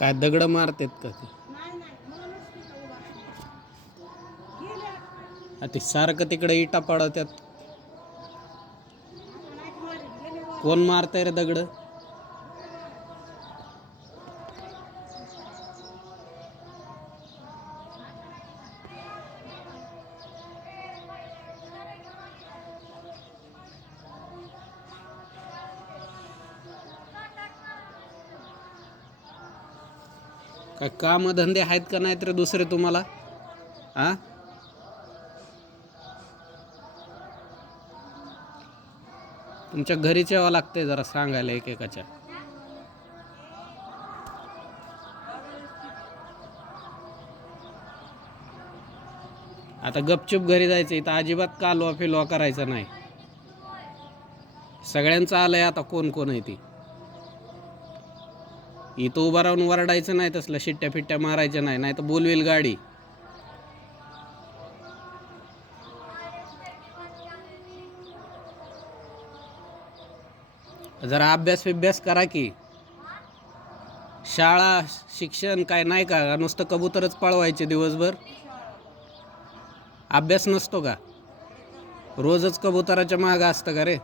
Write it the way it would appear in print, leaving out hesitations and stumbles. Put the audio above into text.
काय दगड मारतात का ते? ते सारखं तिकडे इटा पडत्यात. कोण मारतंय रे दगड? काय काम धंदे आहेत का नाहीत रे दुसरे तुम्हाला? आ तुमच्या घरीच यावं लागतंय जरा सांगायला एकेकाच्या. आता गपचूप घरी जायचं, इथं अजिबात कालवा फिलवा करायचा नाही. सगळ्यांचं आलंय आता कोण कोण आहे ती. इथं उभा राहून वरडायचं नाही, तसलं शिट्ट्या फिट्ट्या मारायच्या नाही, नाही तर बोलवेल गाडी. जरा अभ्यास बिभ्यास करा की. शाळा शिक्षण काय नाही का? नुसतं कबूतरच पळवायचे दिवसभर. अभ्यास नसतो का? रोजच कबुतराच्या मागं असतं का रे?